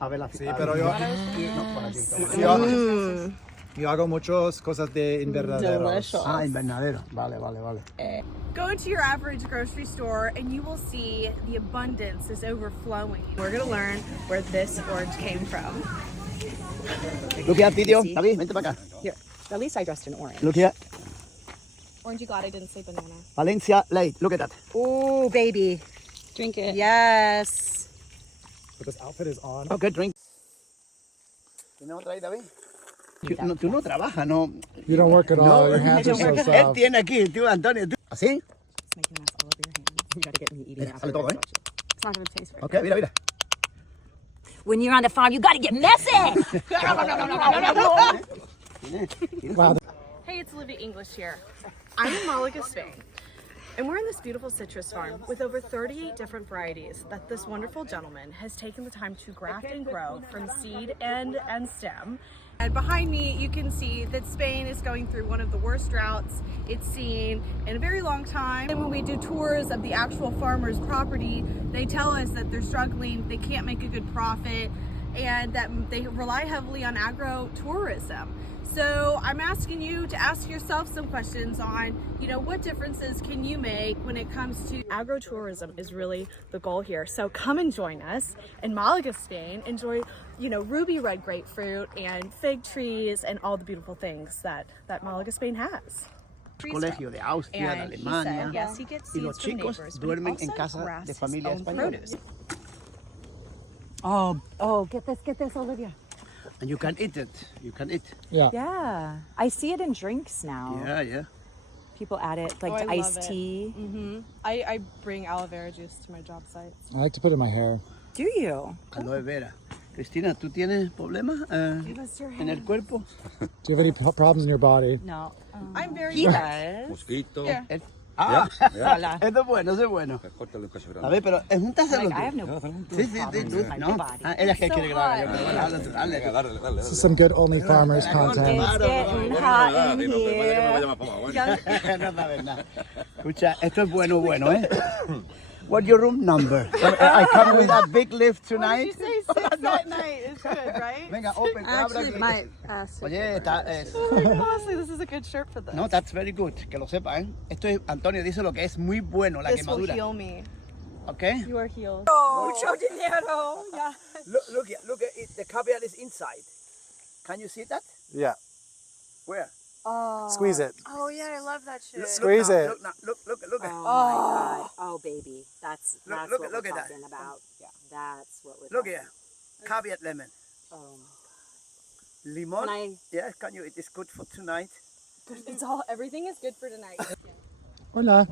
A ver la Sí, pero yo, yo hago muchas cosas de invernaderos. Delicious. Ah, invernadero. Vale. Go into your average grocery store and you will see the abundance is overflowing. We're gonna learn where this orange came from. Look here, video. David, vente para acá. Here, at least I dressed in orange. Look here. Orange, you got, I didn't say banana. Valencia Late. Look at that. Ooh, baby. Drink it. Yes. But this outfit is on. Okay, drink. ¿Tienes otra ahí, David? Tú no trabajas, no. You don't work at all. Your hands are so Él soft. tiene aquí, tú, Antonio. ¿Así? It's making a mess all over your hands. You gotta get me eating Sale after todo, this. ¿eh? It's not gonna taste very Ok, mira. When you're on the farm, you gotta get messy. Wow. Hey, it's Olivia English here. I'm in Malaga, Spain. And we're in this beautiful citrus farm with over 38 different varieties that this wonderful gentleman has taken the time to graft and grow from seed and stem. And behind me, you can see that Spain is going through one of the worst droughts it's seen in a very long time. And when we do tours of the actual farmer's property, they tell us that they're struggling, they can't make a good profit, and that they rely heavily on agro tourism. So I'm asking you to ask yourself some questions on, what differences can you make when it comes to agro-tourism is really the goal here. So come and join us in Malaga, Spain. Enjoy, ruby red grapefruit and fig trees and all the beautiful things that Malaga, Spain has. Colegio de Austria, de And he Alemania. said, yes, he gets Y los seeds from chicos neighbors, but he duermen en also casa de grafts his familia own española. produce. Oh, get this, Olivia. And you can eat it. You can eat. Yeah. Yeah. I see it in drinks now. Yeah. People add it like to I love iced it. tea. I bring aloe vera juice to my job site. I like to put it in my hair. Do you? Aloe vera. Cristina, ¿tú tienes problemas en el cuerpo? Do you have any problems in your body? No. I'm very He does. Mosquito. Yeah. Hola. Eso es bueno. Córtale un cacho A grande. ver, pero júntaselo Like, tú. I have no Sí, problems tú, with my no. body. Ah, ella es que So quiere grabar. hot. Yo, pero bueno, dale. Dale. This is some good Only Farmers content. It's getting hot in here. No sabes nada. Escucha, esto es bueno, ¿eh? What's your room number? I come with a big lift tonight. What did you say? 6 at night is good, right? Venga, open, abra Actually, aquí. my ass. Oye, está... Honestly, this is a good shirt for this. No, that's very good, que lo sepa, ¿eh? Esto es, Antonio dice lo que es muy bueno, la This will quemadura. heal me. Okay? You are healed. Mucho dinero. Yeah. Look at it, the caviar is inside. Can you see that? Yeah. Where? Squeeze it. Oh yeah, I love that shit. Squeeze it. Look now, look. Oh my God. Oh baby, that's Look what at we're that. talking about. Yeah, that's what we're Look talking here. Caveat lemon. Limon. Can I- Yes, can you? It is good for tonight. It's everything is good for tonight. Hola.